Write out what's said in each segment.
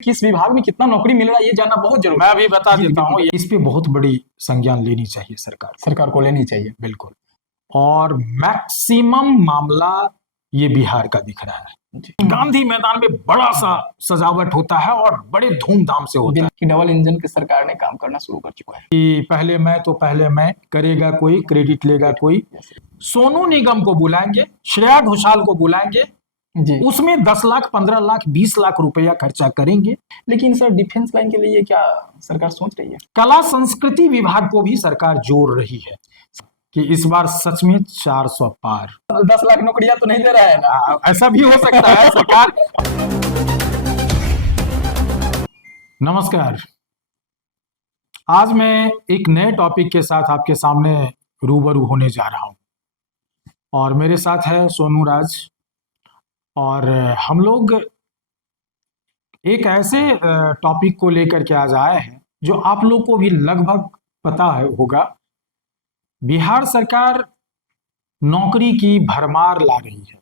किस विभाग में कितना नौकरी मिल रहा है ये जानना बहुत जरूरी मैं अभी बता देता हूँ। है। इस पे बहुत बड़ी संज्ञान लेनी चाहिए सरकार को लेनी चाहिए। बिल्कुल। और मैक्सिमम मामला ये बिहार का दिख रहा है। गांधी मैदान में बड़ा सा सजावट होता है और बड़े धूमधाम से होता है कि डबल इंजन की सरकार ने काम करना शुरू कर चुका है कि पहले मैं तो पहले मैं, करेगा कोई क्रेडिट लेगा कोई। सोनू निगम को बुलाएंगे, श्रेया घोषाल को बुलाएंगे जी, उसमें 10 लाख 15 लाख 20 लाख रुपया खर्चा करेंगे। लेकिन सर डिफेंस लाइन के लिए क्या सरकार सोच रही है? कला संस्कृति विभाग को भी सरकार जोड़ रही है कि इस बार सच में 400 पार। 10 लाख नौकरियां तो नहीं दे रहा है ना? ऐसा भी हो सकता है सरकार। नमस्कार, आज मैं एक नए टॉपिक के साथ आपके सामने रूबरू होने जा रहा हूं और मेरे साथ है सोनू राज। और हम लोग एक ऐसे टॉपिक को लेकर के आज आए हैं जो आप लोग को भी लगभग पता होगा। बिहार सरकार नौकरी की भरमार ला रही है।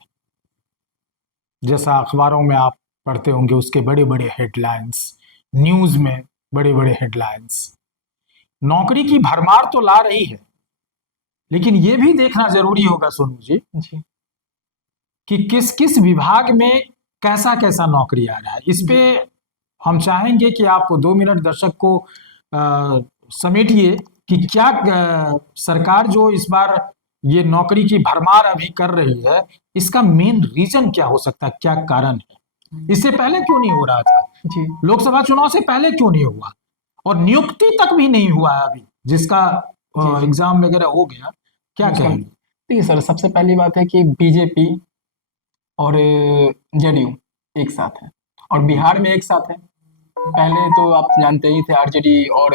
जैसा अखबारों में आप पढ़ते होंगे उसके बड़े बड़े हेडलाइंस, न्यूज में बड़े बड़े हेडलाइंस। नौकरी की भरमार तो ला रही है, लेकिन ये भी देखना जरूरी होगा सोनू जी कि किस किस विभाग में कैसा कैसा नौकरी आ रहा है। इस पे हम चाहेंगे कि आप 2 मिनट दर्शक को समेटिए कि क्या सरकार जो इस बार ये नौकरी की भरमार अभी कर रही है, इसका मेन रीजन क्या हो सकता है, क्या कारण है? इससे पहले क्यों नहीं हो रहा था? जी, लोकसभा चुनाव से पहले क्यों नहीं हुआ? और नियुक्ति तक भी नहीं हुआ है अभी, जिसका एग्जाम वगैरह हो गया। क्या कहेंगे? देखिए सर, सबसे पहली बात है कि बीजेपी और जेडीयू एक साथ है और बिहार में एक साथ है। पहले तो आप जानते ही थे आरजेडी और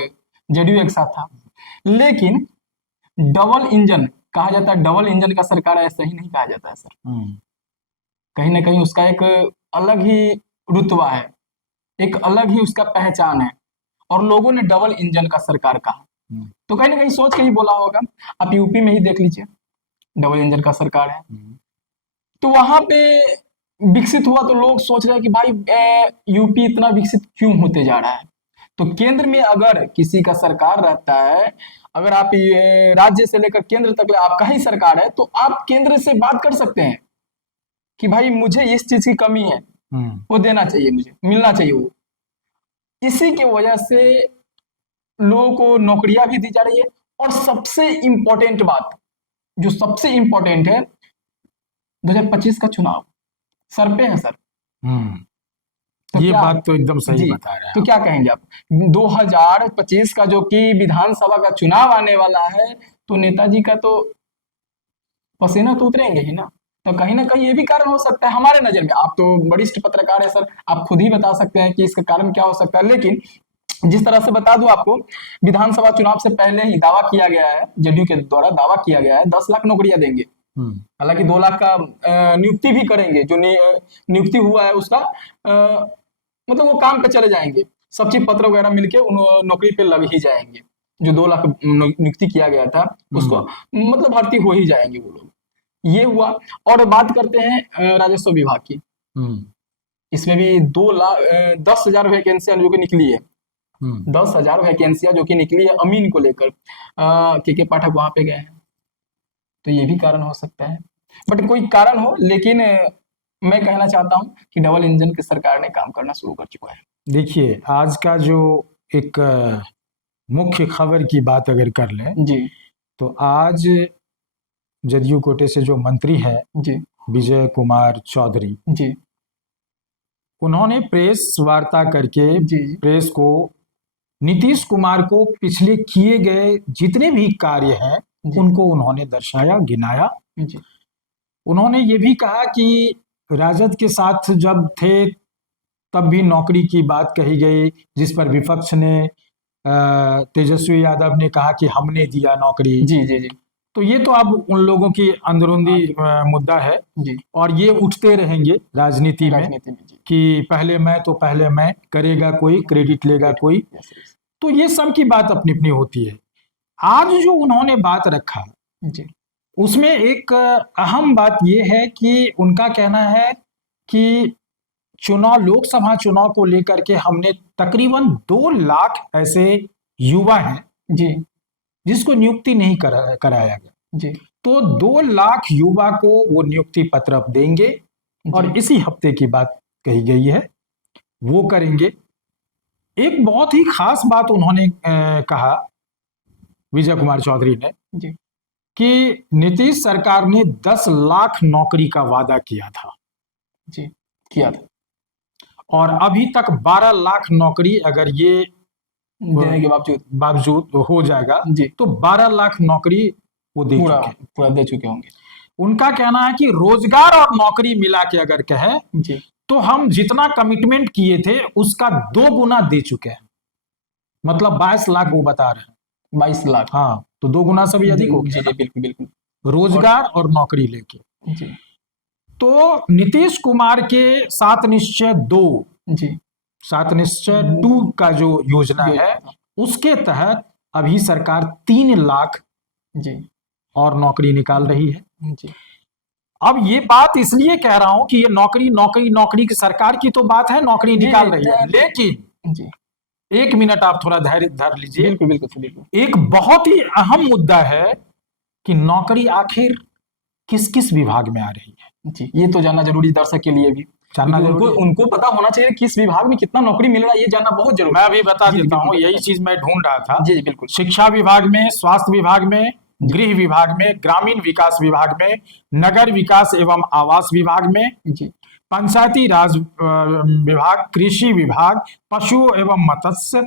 जेडीयू एक साथ था, लेकिन डबल इंजन कहा जाता है। डबल इंजन का सरकार ऐसा ही नहीं कहा जाता है सर। कहीं ना कहीं उसका एक अलग ही रुतबा है, एक अलग ही उसका पहचान है और लोगों ने डबल इंजन का सरकार कहा तो कहीं ना कहीं सोच के ही बोला होगा। आप यूपी में ही देख लीजिए, डबल इंजन का सरकार है तो वहां पे विकसित हुआ तो लोग सोच रहे हैं कि भाई यूपी इतना विकसित क्यों होते जा रहा है। तो केंद्र में अगर किसी का सरकार रहता है, अगर आप ये राज्य से लेकर केंद्र तक आपका ही सरकार है तो आप केंद्र से बात कर सकते हैं कि भाई मुझे इस चीज की कमी है, वो देना चाहिए, मुझे मिलना चाहिए वो। इसी की वजह से लोगों को नौकरियां भी दी जा रही है। और सबसे इंपॉर्टेंट बात, जो सबसे इंपॉर्टेंट है, 2025 का चुनाव सर पे है सर। तो ये बात तो एकदम सही बता रहे हैं। तो क्या कहेंगे आप? 2025 का जो कि विधानसभा का चुनाव आने वाला है, तो नेताजी का तो पसीना तो उतरेंगे ही ना। तो कहीं ना कहीं ये भी कारण हो सकता है हमारे नजर में। आप तो वरिष्ठ पत्रकार है सर, आप खुद ही बता सकते हैं कि इसका कारण क्या हो सकता है। लेकिन जिस तरह से बता दूं आपको, विधानसभा चुनाव से पहले ही दावा किया गया है, जेडीयू के द्वारा दावा किया गया है 10 लाख नौकरियां देंगे। हालांकि 2 लाख का नियुक्ति भी करेंगे। जो नियुक्ति हुआ है उसका मतलब वो काम पे चले जाएंगे, सब्जी पत्र वगैरह मिलके नौकरी पे लग ही जाएंगे। जो 2 लाख नियुक्ति किया गया था उसको मतलब भर्ती हो ही जाएंगे वो लोग। ये हुआ। और बात करते हैं राजस्व विभाग की। इसमें भी 10,000 वैकेंसियां जो कि निकली है। 10,000 वैकेंसियां जो कि निकली है अमीन को लेकर। के पाठक वहां पे गए हैं, तो ये भी कारण हो सकता है। बट कोई कारण हो, लेकिन मैं कहना चाहता हूं कि डबल इंजन की सरकार ने काम करना शुरू कर चुका है। देखिए, आज का जो एक मुख्य खबर की बात अगर कर लें जी, तो आज जदयू कोटे से जो मंत्री है जी, विजय कुमार चौधरी जी, उन्होंने प्रेस वार्ता करके जी, प्रेस को नीतीश कुमार को पिछले किए गए जितने भी कार्य हैं उनको उन्होंने दर्शाया, गिनाया। जी, उन्होंने ये भी कहा कि राजद के साथ जब थे तब भी नौकरी की बात कही गई, जिस पर विपक्ष ने तेजस्वी यादव ने कहा कि हमने दिया नौकरी। जी, जी, जी। तो ये तो अब उन लोगों की अंदरूनी मुद्दा है जी, और ये उठते रहेंगे राजनीति में कि पहले मैं तो पहले मैं, करेगा कोई क्रेडिट लेगा कोई। तो ये सब की बात अपनी अपनी होती है। आज जो उन्होंने बात रखा जी, उसमें एक अहम बात ये है कि उनका कहना है कि चुनाव, लोकसभा चुनाव को लेकर के हमने तकरीबन 2 लाख ऐसे युवा हैं जी जिसको नियुक्ति नहीं कराया गया। जी तो 2 लाख युवा को वो नियुक्ति पत्र अब देंगे और इसी हफ्ते की बात कही गई है, वो करेंगे। एक बहुत ही खास बात उन्होंने कहा, विजय कुमार चौधरी ने, जी कि नीतीश सरकार ने 10 लाख नौकरी का वादा किया था जी किया था, और अभी तक 12 लाख नौकरी अगर ये देने के बावजूद हो जाएगा जी तो 12 लाख नौकरी वो दे पूरा चुके हैं। पूरा दे चुके होंगे। उनका कहना है कि रोजगार और नौकरी मिला के अगर कहे जी तो हम जितना कमिटमेंट किए थे उसका 2 गुना दे चुके हैं, मतलब 22 लाख वो बता रहे हैं। 22 लाख, हाँ, तो 2 गुना से भी अधिक हो जी गया जी ना, बिल्कुल बिल्कुल। रोजगार और नौकरी लेके। जी तो नीतीश कुमार के 7 निश्चय 2, जी 7 निश्चय 2 का जो योजना है उसके तहत अभी सरकार 3 लाख जी और नौकरी निकाल रही है। जी अब ये बात इसलिए कह रहा हूं कि ये नौकरी नौकरी नौकरी की सरकार की तो बात है, नौकरी निकाल रही है, लेकिन जी 1 मिनट आप थोड़ा धैर्य धर लीजिए। बिल्कुल बिल्कुल बिल्कुल। एक बहुत ही अहम मुद्दा है कि नौकरी आखिर किस किस विभाग में आ रही है। जी ये तो जानना जरूरी, दर्शक के लिए भी जानना क्योंकि जरूरी है। उनको पता होना चाहिए किस विभाग में कितना नौकरी मिल रहा है, ये जानना बहुत जरूरी मैं है। अभी बता जी, देता हूँ, बिल्कुल, यही चीज मैं ढूंढ रहा था। जी जी बिल्कुल। शिक्षा विभाग में, स्वास्थ्य विभाग में, गृह विभाग में, ग्रामीण विकास विभाग में, नगर विकास एवं आवास विभाग में, जी पंचायती राज विभाग, कृषि विभाग, पशु एवं मत्स्य,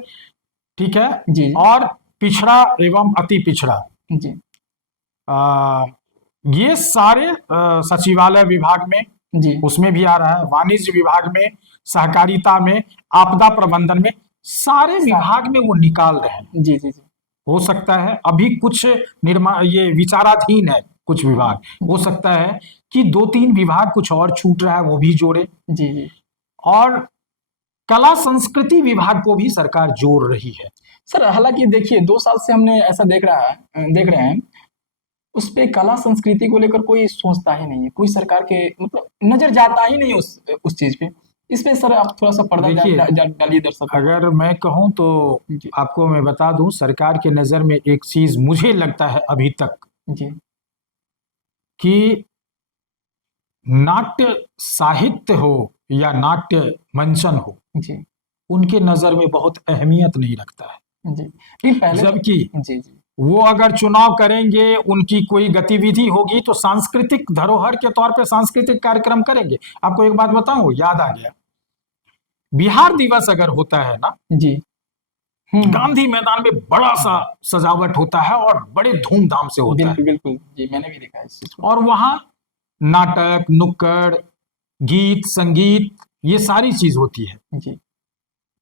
ठीक है, जी और पिछड़ा एवं अति पिछड़ा, जी ये सारे सचिवालय विभाग में, जी उसमें भी आ रहा है, वाणिज्य विभाग में, सहकारिता में, आपदा प्रबंधन में, सारे विभाग में वो निकाल रहे हैं। जी जी जी हो सकता है अभी कुछ ये विचाराधीन है, कुछ विभाग, हो सकता है कि 2-3 विभाग कुछ और छूट रहा है, वो भी जोड़े। जी जी और कला संस्कृति विभाग को भी सरकार जोड़ रही है। सर, हालांकि देखिए 2 साल से हमने ऐसा देख रहे हैं, उस पे कला संस्कृति को लेकर कोई सोचता ही नहीं है, कोई सरकार के मतलब नजर जाता ही नहीं उस चीज पे। इस पे सर आप थोड़ा सा पर्दा देखिए, डालिए दर्शक। अगर मैं कहूं तो जी आपको मैं बता दूं, सरकार के नजर में एक चीज मुझे लगता है अभी तक जी कि नाट्य साहित्य हो या नाट्य मंचन हो, जी उनके नजर में बहुत अहमियत नहीं रखता है। जी लेकिन पहले जबकि जी जी वो अगर चुनाव करेंगे, उनकी कोई गतिविधि होगी तो सांस्कृतिक धरोहर के तौर पे सांस्कृतिक कार्यक्रम करेंगे। आपको एक बात बताऊं, याद आ गया, बिहार दिवस अगर होता है ना, जी गांधी मैदान में बड़ा सा सजावट होता है और बड़े धूमधाम से होता है, बिल्कुल बिल्कुल जी, मैंने भी देखा है इस चीज को। और वहां नाटक, नुक्कड़, गीत, संगीत, ये सारी चीज होती है। जी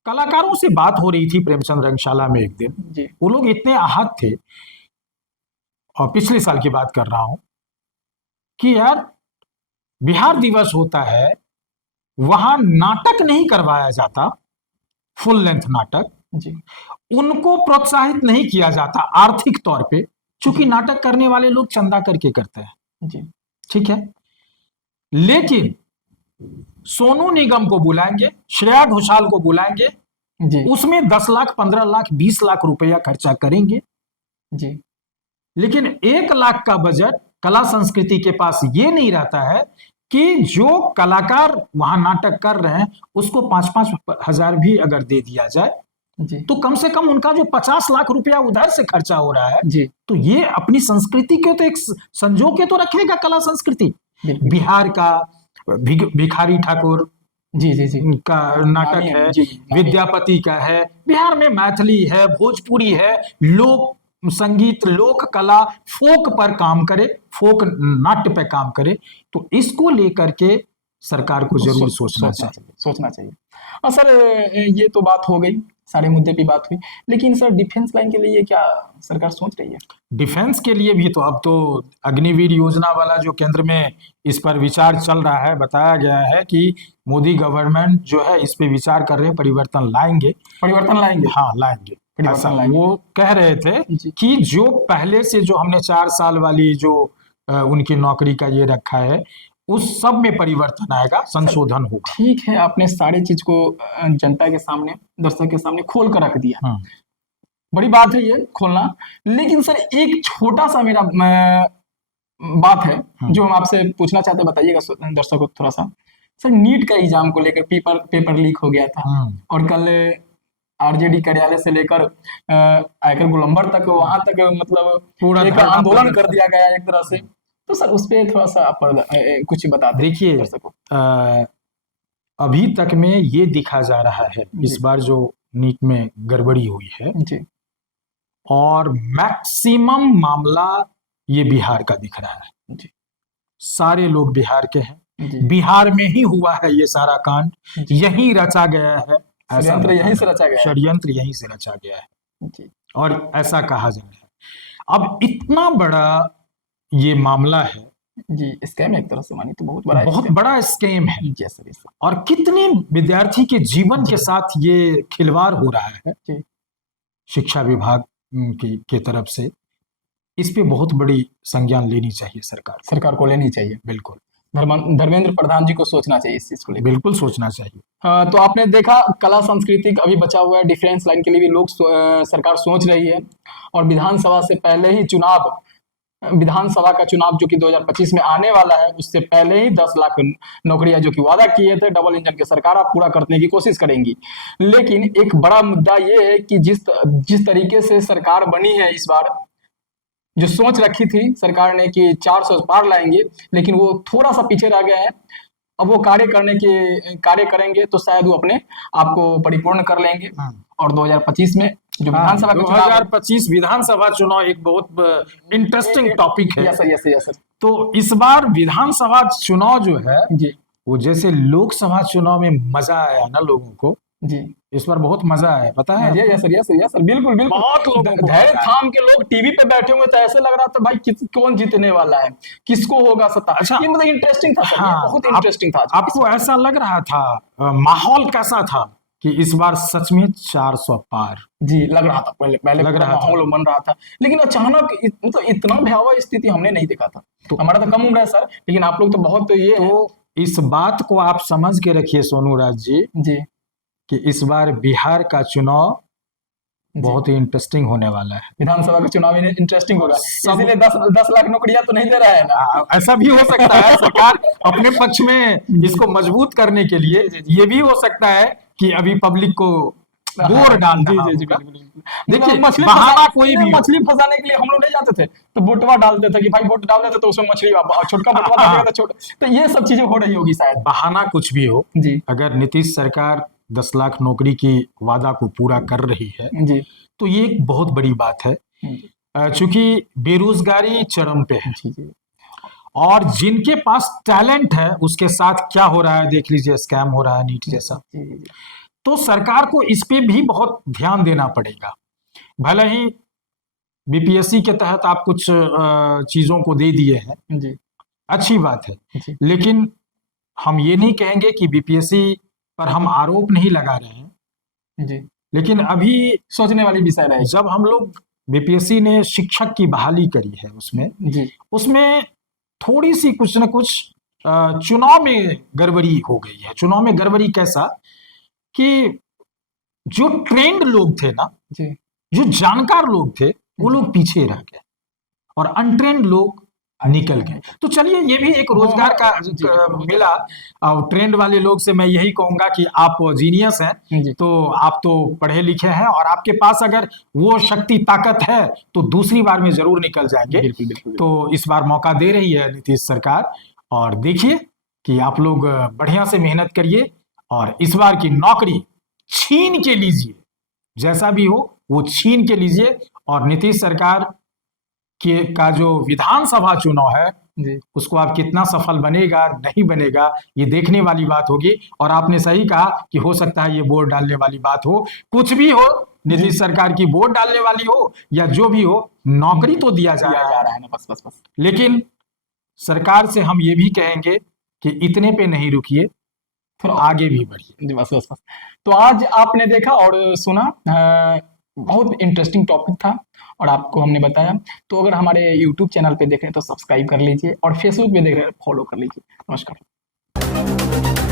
कलाकारों से बात हो रही थी प्रेमचंद रंगशाला में एक दिन, जी वो लोग इतने आहत थे, और पिछले साल की बात कर रहा हूं, कि यार बिहार दिवस होता है, वहां नाटक नहीं करवाया जाता, फुल लेंथ नाटक, जी उनको प्रोत्साहित नहीं किया जाता आर्थिक तौर पे, क्योंकि नाटक करने वाले लोग चंदा करके करते हैं, जी ठीक है। लेकिन सोनू निगम को बुलाएंगे, श्रेया घोषाल को बुलाएंगे, जी उसमें 10 लाख, 15 लाख, 20 लाख रुपया खर्चा करेंगे, जी लेकिन 1 लाख का बजट कला संस्कृति के पास ये नहीं रहता है कि जो कलाकार वहां नाटक कर रहे हैं उसको 5-5 हजार भी अगर दे दिया जाए जी तो कम से कम उनका जो 50 लाख रुपया उधर से खर्चा हो रहा है, जी तो ये अपनी संस्कृति को तो एक संजो के तो रखेगा कला संस्कृति। बिल्कुल। बिहार का भिखारी ठाकुर जी जी जी का नाटक है, विद्यापति का है, बिहार में मैथिली है, भोजपुरी है, लोक संगीत, लोक कला, फोक पर काम करे, फोक नाट्य पे काम करे, तो इसको लेकर के सरकार को जरूर सोचना चाहिए। और सर ये तो बात हो गई, सारे मुद्दे पे बात हुई, लेकिन सर डिफेंस लाइन के लिए क्या सरकार सोच रही है? डिफेंस के लिए भी तो अब तो अग्निवीर योजना वाला जो केंद्र में इस पर विचार चल रहा है, बताया गया है कि मोदी गवर्नमेंट जो है इस पे विचार कर रहे हैं, परिवर्तन लाएंगे। हाँ, लाएंगे। ऐसा वो कह रहे थे कि जो पहले से जो हमने 4 साल वाली जो उनकी नौकरी का ये रखा है, उस सब में परिवर्तन आएगा, संशोधन होगा। ठीक है, आपने सारी चीज को जनता के सामने, दर्शक के सामने खोल कर रख दिया। बड़ी बात है ये खोलना। लेकिन सर एक छोटा सा मेरा बात है जो हम आपसे पूछना चाहते हैं, बताइएगा दर्शकों को थोड़ा सा। सर नीट का एग्जाम को लेकर पेपर लीक हो गया था, और कल आरजेडी कार्यालय से लेकर आयकर गोलंबर तक, वहां तक मतलब पूरा एक आंदोलन कर दिया गया एक तरह से। तो सर उस पर थोड़ा सा आप कुछ बता दें देखिए, दर्शकों। अभी तक में ये दिखा जा रहा है इस बार जो नीट में गड़बड़ी हुई है जी, और मैक्सिमम मामला ये बिहार का दिख रहा है जी, सारे लोग बिहार के हैं, जी, बिहार में ही हुआ है ये सारा कांड, यही रचा गया है, षड्यंत्र यहीं से रचा गया है, षड्यंत्र यहीं से रचा गया है जी, और ऐसा कहा जा रहा है। अब इतना बड़ा ये मामला है जी, स्कैम एक तरह से मानी तो बहुत बड़ा स्कैम है, जी सर, और कितने विद्यार्थी के जीवन के साथ ये खिलवाड़ हो रहा है जी, शिक्षा विभाग की तरफ से। इस पे बहुत बड़ी संज्ञान लेनी चाहिए सरकार को लेनी चाहिए। बिल्कुल, धर्मेंद्र प्रधान जी को सोचना चाहिए इस चीज को लेकर, बिल्कुल सोचना चाहिए। हाँ, तो आपने देखा कला संस्कृति अभी बचा हुआ है, डिफेंस लाइन के लिए भी लोग सरकार सोच रही है। और विधानसभा से पहले ही विधानसभा का चुनाव जो कि 2025 में आने वाला है, उससे पहले ही 10 लाख नौकरियां जो कि वादा किए थे डबल इंजन के सरकार आप पूरा करने की कोशिश करेंगी। लेकिन एक बड़ा मुद्दा ये है कि जिस तरीके से सरकार बनी है इस बार, जो सोच रखी थी सरकार ने कि 400 पार लाएंगे, लेकिन वो थोड़ा सा पीछे रह गए हैं। अब वो कार्य करेंगे तो शायद वो अपने आप को परिपूर्ण कर लेंगे। और 2025 में जो विधानसभा 2025 विधानसभा चुनाव एक बहुत इंटरेस्टिंग टॉपिक है। Yes sir. तो इस बार विधानसभा चुनाव जो है जी, वो जैसे लोकसभा चुनाव में मजा आया ना लोगों को, जी, इस बार बहुत मजा आया, पता है? यस सर, बिल्कुल बहुत लोगों को धैर्य थाम के लोग टीवी पे बैठे हुए, तो ऐसे लग रहा था भाई कौन जीतने वाला है, किसको होगा सत्ता। अच्छा, ये मतलब इंटरेस्टिंग था सर, हाँ, ये बहुत इंटरेस्टिंग था। आपको ऐसा लग रहा था, माहौल कैसा था कि इस बार सच में 400 पार? जी, लग रहा था, पहले लग रहा था, माहौल बन रहा था, लेकिन अचानक मतलब इतना भयावह स्थिति हमने नहीं देखा था। तो हमारा तो कम उम्र है सर, लेकिन आप लोग तो बहुत ये तो इस बात को आप समझ के रखिए सोनू राज जी कि इस बार बिहार का चुनाव बहुत ही इंटरेस्टिंग होने वाला है। विधानसभा का चुनाव इंटरेस्टिंग होगा, इसीलिए 10 लाख नौकरियां तो नहीं दे रहा है ना। ऐसा भी हो सकता है, सरकार अपने पक्ष में इसको मजबूत करने के लिए ये भी हो सकता है कि अभी पब्लिक को बोर डाल रहा होगा। देखिए, बहाना कोई भी, मछली फंसाने के लिए हम लोग नहीं जाते थे तो बोटवा डालते थे कि भाई बोट डाल देते तो उसमें मछली, छोटका बोटवा डालेगा तो छोटा, तो ये सब चीजें हो रही होगी शायद। बहाना कुछ भी हो जी, अगर नीतीश सरकार 10 लाख नौकरी की वादा को पूरा कर रही है जी, तो ये एक बहुत बड़ी बात है, चूंकि बेरोजगारी चरम पे है। जी, और जिनके पास टैलेंट है उसके साथ क्या हो रहा है देख लीजिए, स्कैम हो रहा है नीट जैसा। तो सरकार को इस पे भी बहुत ध्यान देना पड़ेगा। भले ही बीपीएससी के तहत आप कुछ चीजों को दे दिए हैं, जी, अच्छी बात है, जी, लेकिन हम ये नहीं कहेंगे कि बीपीएससी पर हम आरोप नहीं लगा रहे हैं, जी, लेकिन अभी सोचने वाली विषय रहे। जब हम लोग बीपीएससी ने शिक्षक की बहाली करी है उसमें थोड़ी सी कुछ न कुछ चुनाव में गड़बड़ी हो गई है। चुनाव में गड़बड़ी कैसा कि जो ट्रेंड लोग थे ना, जो जानकार लोग थे, वो लोग पीछे रह गए और अनट्रेंड लोग निकल गए। तो चलिए, ये भी एक रोजगार का मिला। ट्रेंड वाले लोग से मैं यही कहूंगा कि आप जीनियस हैं, तो आप तो पढ़े लिखे हैं और आपके पास अगर वो शक्ति ताकत है तो दूसरी बार में जरूर निकल जाएंगे। बिल्कुल। तो इस बार मौका दे रही है नीतीश सरकार, और देखिए कि आप लोग बढ़िया से मेहनत करिए और इस बार की नौकरी छीन के लीजिए, जैसा भी हो वो छीन के लीजिए। और नीतीश सरकार का जो विधानसभा चुनाव है उसको आप कितना सफल बनेगा नहीं बनेगा ये देखने वाली बात होगी। और आपने सही कहा कि हो सकता है ये वोट डालने वाली बात हो, कुछ भी हो, नीतीश सरकार की वोट डालने वाली हो या जो भी हो, नौकरी तो दिया जा रहा है ना, बस। लेकिन सरकार से हम ये भी कहेंगे कि इतने पे नहीं रुकिए, थोड़ा आगे भी बढ़िए। बस। तो आज आपने देखा और सुना बहुत इंटरेस्टिंग टॉपिक था और आपको हमने बताया। तो अगर हमारे यूट्यूब चैनल पे देख रहे हैं तो सब्सक्राइब कर लीजिए और फेसबुक पे देख रहे हैं फॉलो कर लीजिए। नमस्कार।